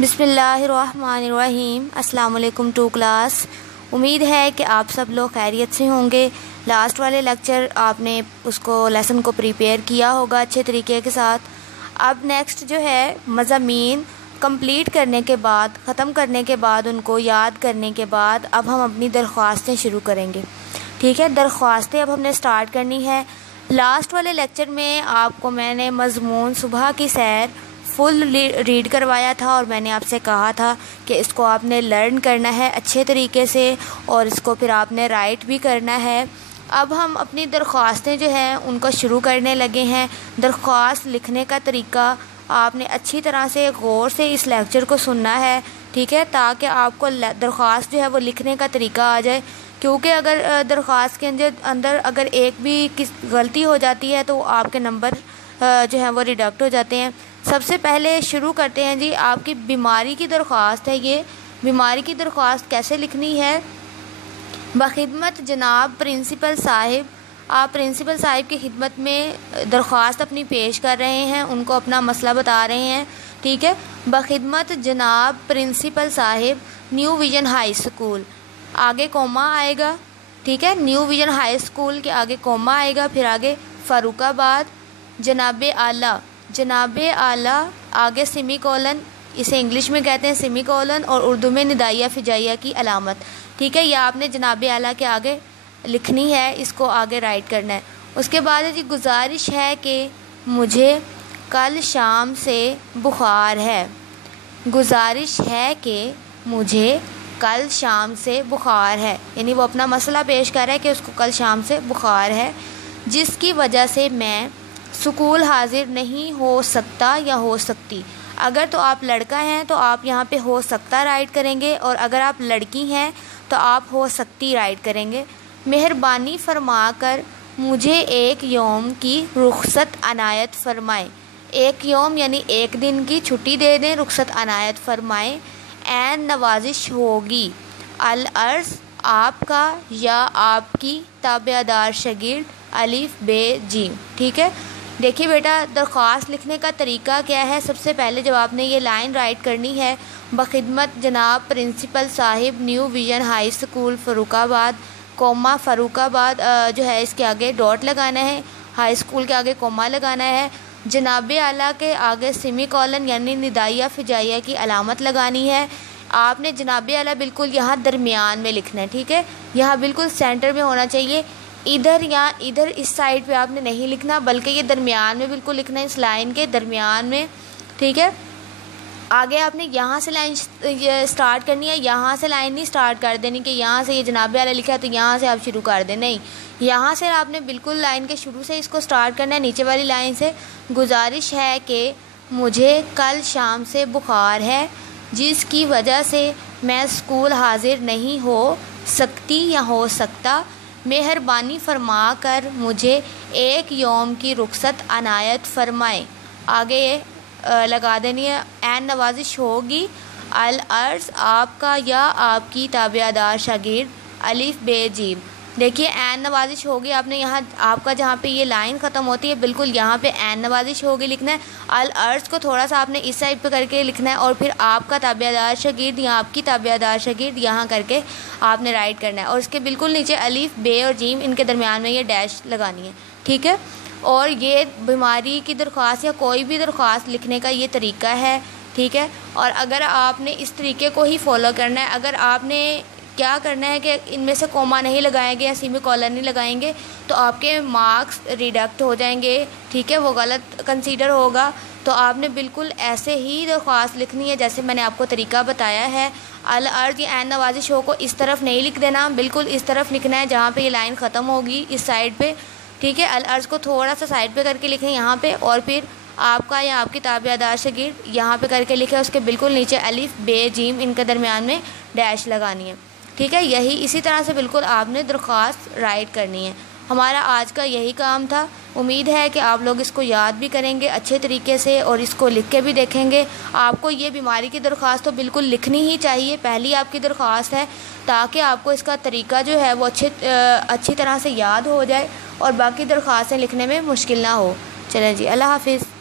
बिस्मिल्लाहिर्रहमानिर्रहीम। अस्सलाम वालेकुम टू क्लास। उम्मीद है कि आप सब लोग खैरियत से होंगे। लास्ट वाले लेक्चर आपने उसको लेसन को प्रिपेयर किया होगा अच्छे तरीके के साथ। अब नेक्स्ट जो है मज़ामीन कंप्लीट करने के बाद, ख़त्म करने के बाद, उनको याद करने के बाद अब हम अपनी दरख्वास्तें शुरू करेंगे। ठीक है, दरख्वास्तें अब हमने स्टार्ट करनी है। लास्ट वाले लेक्चर में आपको मैंने मज़मून सुबह की सैर फुल रीड करवाया था और मैंने आपसे कहा था कि इसको आपने लर्न करना है अच्छे तरीके से और इसको फिर आपने राइट भी करना है। अब हम अपनी दरख्वास्तें जो हैं उनको शुरू करने लगे हैं। दरख्वास्त लिखने का तरीका आपने अच्छी तरह से गौर से इस लेक्चर को सुनना है, ठीक है, ताकि आपको दरख्वास्त जो है वो लिखने का तरीका आ जाए। क्योंकि अगर दरख्वास्त के अंदर अगर एक भी गलती हो जाती है तो आपके नंबर जो है वो रिडक्ट हो जाते हैं। सबसे पहले शुरू करते हैं जी, आपकी बीमारी की दरख्वास्त है। ये बीमारी की दरख्वास्त कैसे लिखनी है? बखिदमत जनाब प्रिंसिपल साहिब, आप प्रिंसिपल साहिब की खिदमत में दरख्वास्त अपनी पेश कर रहे हैं, उनको अपना मसला बता रहे हैं। ठीक है, बखिदमत जनाब प्रिंसिपल साहिब न्यू विजन हाई स्कूल, आगे कोमा आएगा। ठीक है, न्यू विजन हाई स्कूल के आगे कोमा आएगा, फिर आगे फ़ारुखाबाद, जनाबे आला, जनाबे आला, आगे सेमी कॉलन, इसे इंग्लिश में कहते हैं सेमी कॉलन और उर्दू में निदाइया फिजाइया की अलामत। ठीक है, यह आपने जनाबे आला के आगे लिखनी है, इसको आगे राइट करना है। उसके बाद जी, गुजारिश है कि मुझे कल शाम से बुखार है। गुजारिश है कि मुझे कल शाम से बुखार है, यानी वो अपना मसला पेश कर रहा है कि उसको कल शाम से बुखार है, जिसकी वजह से मैं स्कूल हाजिर नहीं हो सकता या हो सकती। अगर तो आप लड़का हैं तो आप यहाँ पे हो सकता राइट करेंगे और अगर आप लड़की हैं तो आप हो सकती राइट करेंगे। मेहरबानी फरमा कर मुझे एक यौम की रुखसत अनायत फरमाएँ। एक यौम यानी एक दिन की छुट्टी दे दें, रुखसत अनायत फरमाएँ। ऐन नवाजिश होगी अल अर्ज़ आपका या आपकी ताबेदार शगिर्द अलिफ बे जीम। ठीक है, देखिए बेटा, दरख्वास्त लिखने का तरीका क्या है। सबसे पहले जब आपने ये लाइन राइट करनी है, बखिदमत जनाब प्रिंसिपल साहिब New Vision High School Farrukhabad, comma Farrukhabad जो है इसके आगे डॉट लगाना है, हाई स्कूल के आगे कोमा लगाना है, जनाबे आला के आगे सेमी कॉलन यानी निदाइया फिजाइया की अलामत लगानी है। आपने जनाबे आला बिल्कुल यहाँ दरमियान में लिखना है। ठीक है, यहाँ बिल्कुल सेंटर में होना चाहिए, इधर या इधर इस साइड पे आपने नहीं लिखना, बल्कि ये दरमियान में बिल्कुल लिखना है, इस लाइन के दरमियान में। ठीक है, आगे आपने यहाँ से लाइन स्टार्ट करनी है, यहाँ से लाइन नहीं स्टार्ट कर देनी कि यहाँ से ये जनाबे वाला लिखा है तो यहाँ से आप शुरू कर दें, नहीं, यहाँ से आपने बिल्कुल लाइन के शुरू से इसको स्टार्ट करना है, नीचे वाली लाइन से। गुजारिश है कि मुझे कल शाम से बुखार है, जिसकी वजह से मैं स्कूल हाजिर नहीं हो सकती या हो सकता। मेहरबानी फरमा कर मुझे एक यौम की रुखसत अनायत फरमाएँ। आगे लगा देनी है, ऐन नवाजिश होगी अल अर्ज़ आपका या आपकी ताबेदार शागिर्द अलिफ बे जीम। देखिए, ऐन नवाजिश होगी, आपने यहाँ आपका जहाँ पे ये लाइन ख़त्म होती है बिल्कुल यहाँ पे ऐन नवाजिश होगी लिखना है। अल अर्ज़ को थोड़ा सा आपने इस साइड पे करके लिखना है और फिर आपका ताबेदार शागिर्द या आपकी ताबेदार शागिर्द यहाँ करके आपने राइट करना है और इसके बिल्कुल नीचे अलिफ बे और जीम इनके दरमियान में ये डैश लगानी है। ठीक है, और ये बीमारी की दरख्वास्त या कोई भी दरख्वास्त लिखने का ये तरीका है। ठीक है, और अगर आपने इस तरीके को ही फॉलो करना है, अगर आपने क्या करना है कि इनमें से कोमा नहीं लगाएंगे या सेमी कॉलन नहीं लगाएंगे तो आपके मार्क्स रिडक्ट हो जाएंगे। ठीक है, वो गलत कंसीडर होगा। तो आपने बिल्कुल ऐसे ही दरख्वास्त लिखनी है जैसे मैंने आपको तरीका बताया है। अल अर्ज़ या ऐन नवाजिश हो को इस तरफ नहीं लिख देना, बिल्कुल इस तरफ लिखना है जहाँ पे ये लाइन ख़त्म होगी, इस साइड पे। ठीक है, अल अर्ज़ को थोड़ा सा साइड पे करके लिखें यहाँ पे और फिर आपका या आपकी ताबेदार शागिर्द यहाँ पे करके लिखे, उसके बिल्कुल नीचे अलिफ बे जीम इनके दरमियान में डैश लगानी है। ठीक है, यही इसी तरह से बिल्कुल आपने दरख्वास्त राइट करनी है। हमारा आज का यही काम था। उम्मीद है कि आप लोग इसको याद भी करेंगे अच्छे तरीके से और इसको लिख के भी देखेंगे। आपको ये बीमारी की दरख्वास्त तो बिल्कुल लिखनी ही चाहिए, पहली आपकी दरख्वास्त है, ताकि आपको इसका तरीका जो है वो अच्छी तरह से याद हो जाए और बाकी दरख्वास्तें लिखने में मुश्किल ना हो। चलें जी, अल्लाह हाफिज़।